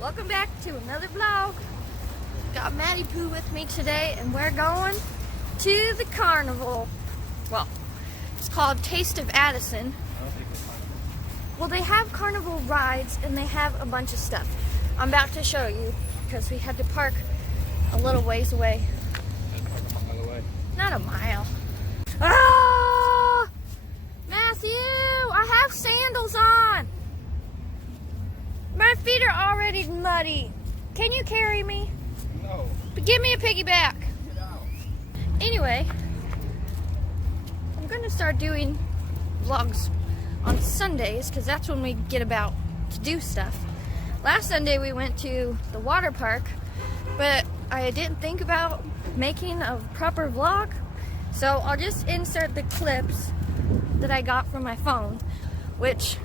Welcome back to another vlog. Got Maddie Pooh with me today, and we're going to the carnival. Well, it's called Taste of Addison. I don't think it's carnival. Well, they have carnival rides and they have a bunch of stuff. I'm about to show you because we had to park a little ways away. Park a mile away. Not a mile. Ah! Matthew, I have sandals on. My feet are already muddy. Can you carry me? No. But give me a piggyback. Get out. Anyway, I'm gonna start doing vlogs on Sundays because that's when we get about to do stuff. Last Sunday we went to the water park, but I didn't think about making a proper vlog, so I'll just insert the clips that I got from my phone, which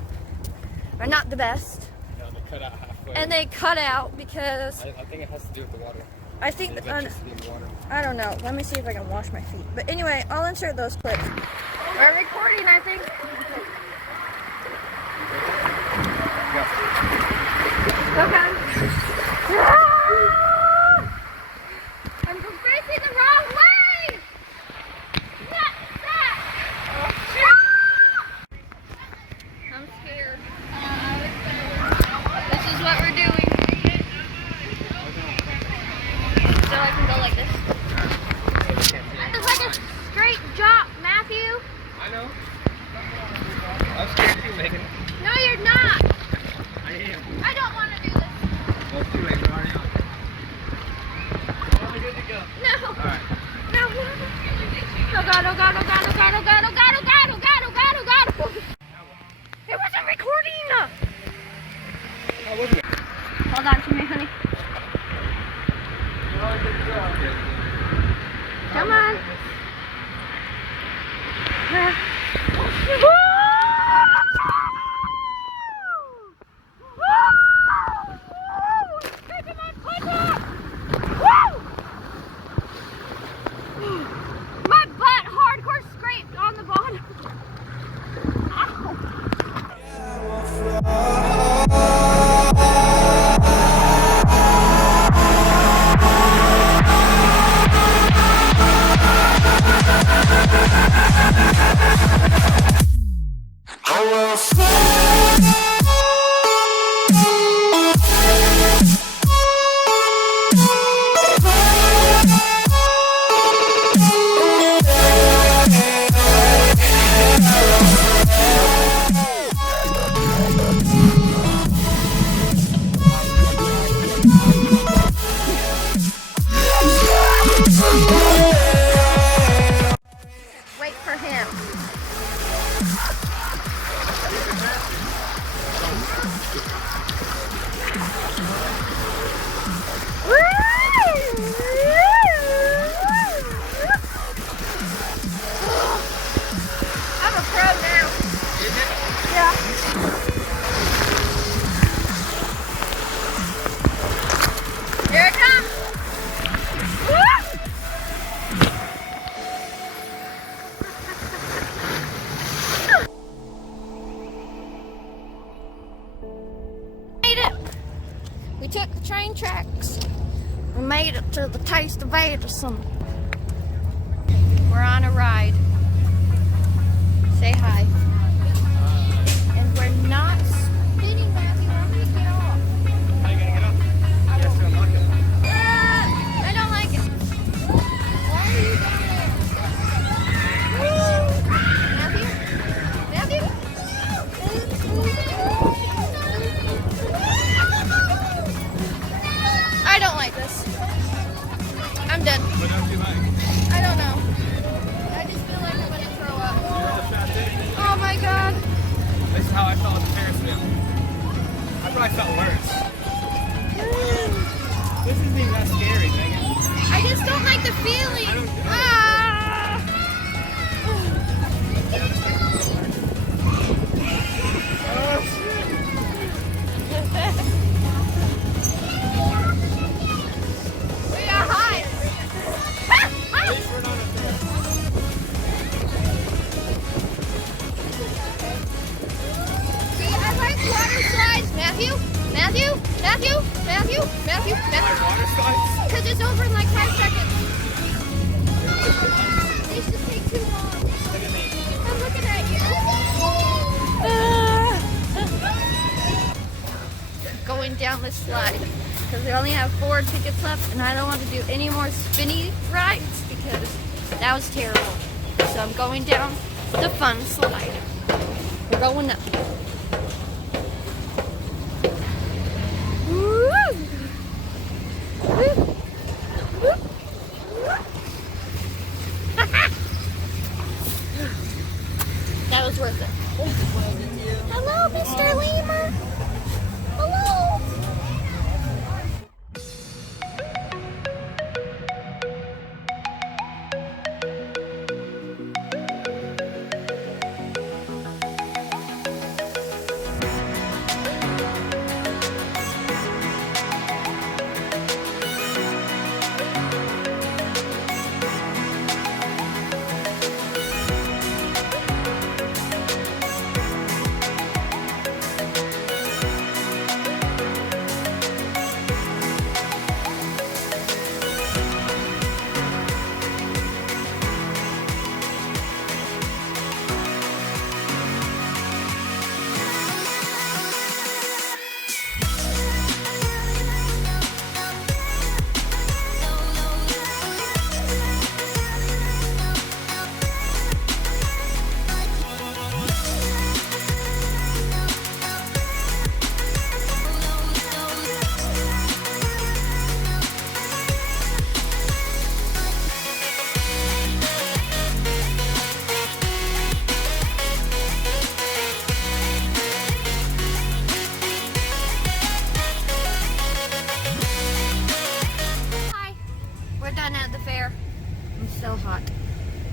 are not the best. Yeah, they cut out halfway. And they cut out because I think it has to do with the water. I think The electricity in the water. I don't know. Let me see if I can wash my feet. But anyway, I'll insert those clips. We're recording, I think. Okay. I'm facing the wrong way. What's that? I'm scared. This is what we're doing. So I can go like this. It's like a straight jump, Matthew. I know. I'm scared too, Megan. No, you're not. I am. I don't want to do this. Well, it's too late. We're already on. We're good to go. No. Alright. No. Oh God, oh God, oh God, oh God, oh God, oh God, oh God, oh God, oh God, oh God. It wasn't recording. How was it? Hold on to me, honey. Come on. My butt hardcore scraped on the bottom. Wait for him. I'm a pro now. Yeah. Here it comes. We took the train tracks. We made it to the Taste of Addison. We're on a ride. Say hi. And we're not spinning, Matthew. How do you get off? How you gonna get up? You have to unlock it. I don't like it. Why are you down there? Matthew? Matthew? I don't like this. I'm done. What else do you like? I don't know. I just feel like I'm gonna throw up. Oh my God. This is how I felt at the Ferris wheel. I probably felt worse. This isn't even that scary, Megan. I just don't like the feeling. I don't get it. Oh, shit. We are high. At least we're not up there. See, I like water slides. Matthew? Matthew. Water slides? Because it's over in like 5 seconds. These just take too long. Look at me. I'm looking at you. Going down this slide because we only have 4 tickets left, and I don't want to do any more spinny rides because that was terrible. So I'm going down the fun slide. We're going up. Woo! Woo! Woo! That was worth it. Hello, Mr. Lemur. Hello. Done at the fair. I'm so hot.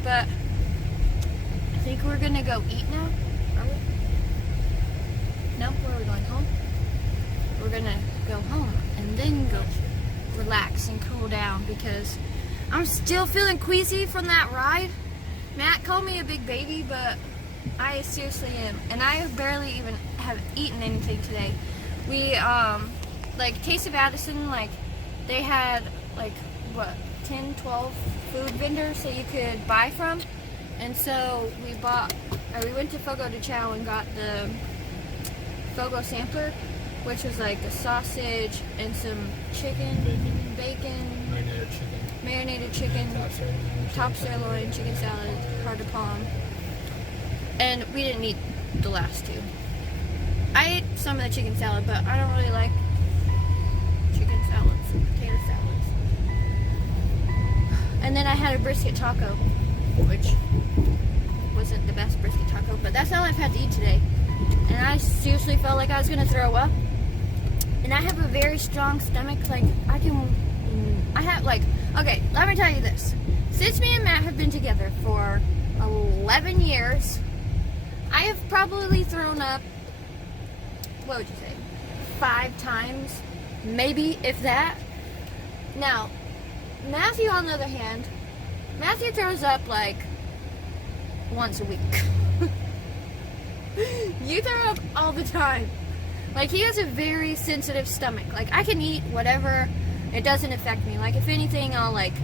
But I think we're gonna go eat now. Are we? No? Where are we going? Home? We're gonna go home and then go relax and cool down because I'm still feeling queasy from that ride. Matt called me a big baby, but I seriously am. And I barely even have eaten anything today. We like Taste of Addison, like they had like what, 10, 12 food vendors that you could buy from, and so we went to Fogo de Chao and got the Fogo sampler, which was like a sausage and some chicken, bacon, marinated chicken, top sirloin, chicken salad, hard to palm, and we didn't eat the last 2. I ate some of the chicken salad, but I don't really like chicken salads, potato salads. And then I had a brisket taco, which wasn't the best brisket taco, but that's all I've had to eat today. And I seriously felt like I was gonna throw up. And I have a very strong stomach, like okay, let me tell you this. Since me and Matt have been together for 11 years, I have probably thrown up, what would you say, 5 times, maybe, if that. Now, Matthew, on the other hand, Matthew throws up like once a week. You throw up all the time. Like, he has a very sensitive stomach. Like, I can eat whatever, it doesn't affect me. Like, if anything, I'll like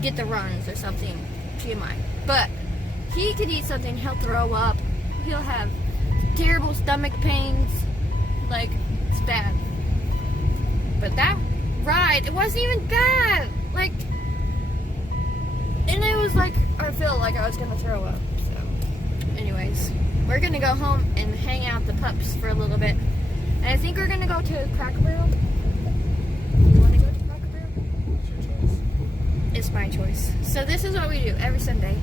get the runs or something, TMI. But he could eat something, he'll throw up, he'll have terrible stomach pains, like, it's bad. But that ride, it wasn't even bad. Like, and it was like, I felt like I was gonna throw up. So, anyways, we're gonna go home and hang out the pups for a little bit. And I think we're gonna go to Cracker Barrel. You wanna go to Cracker Barrel? It's your choice. It's my choice. So this is what we do every Sunday.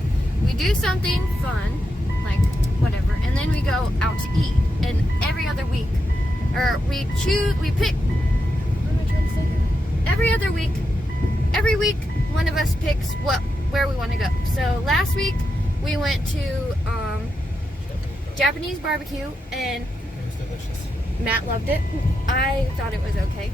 We do something fun, like whatever, and then we go out to eat. And every other week, or we pick, what am I trying to say? Every week, one of us picks where we want to go. So last week, we went to Japanese barbecue, and It was delicious. Matt loved it. I thought it was okay.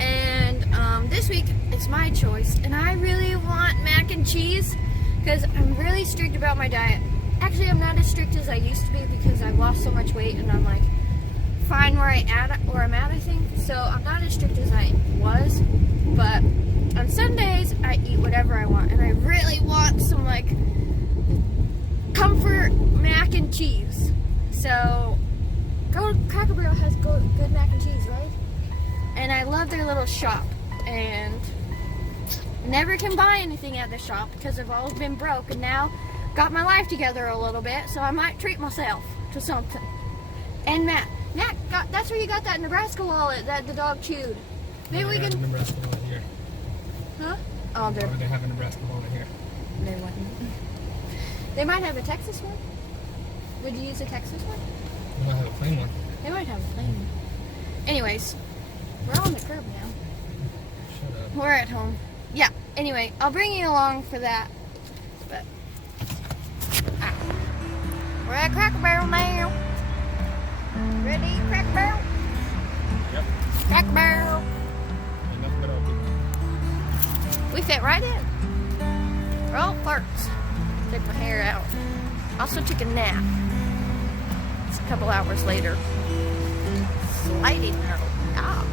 And this week, it's my choice, and I really want mac and cheese, because I'm really strict about my diet. Actually, I'm not as strict as I used to be, because I've lost so much weight, and I'm like fine where I'm at, I think. So I'm not as strict as I was, but on Sundays I eat whatever I want, and I really want some like comfort mac and cheese. So Cracker Barrel has good mac and cheese, right? And I love their little shop, and never can buy anything at the shop because I've always been broke, and now got my life together a little bit, so I might treat myself to something. And Matt, that's where you got that Nebraska wallet that the dog chewed. Maybe we can. A Nebraska wallet here. Huh? Oh, Why would they have a Nebraska wallet here? They wouldn't. They might have a Texas one. Would you use a Texas one? They might have a plain one. They might have a plain one. Anyways, we're on the curb now. Shut up. We're at home. Yeah. Anyway, I'll bring you along for that. But we're at Cracker Barrel now. Ready to eat Cracker Barrel? Yep. Cracker Barrel. Ain't nothing but old people. We fit right in. We're all farts. Took my hair out. Also took a nap. It's a couple hours later. Sliding now. Ah.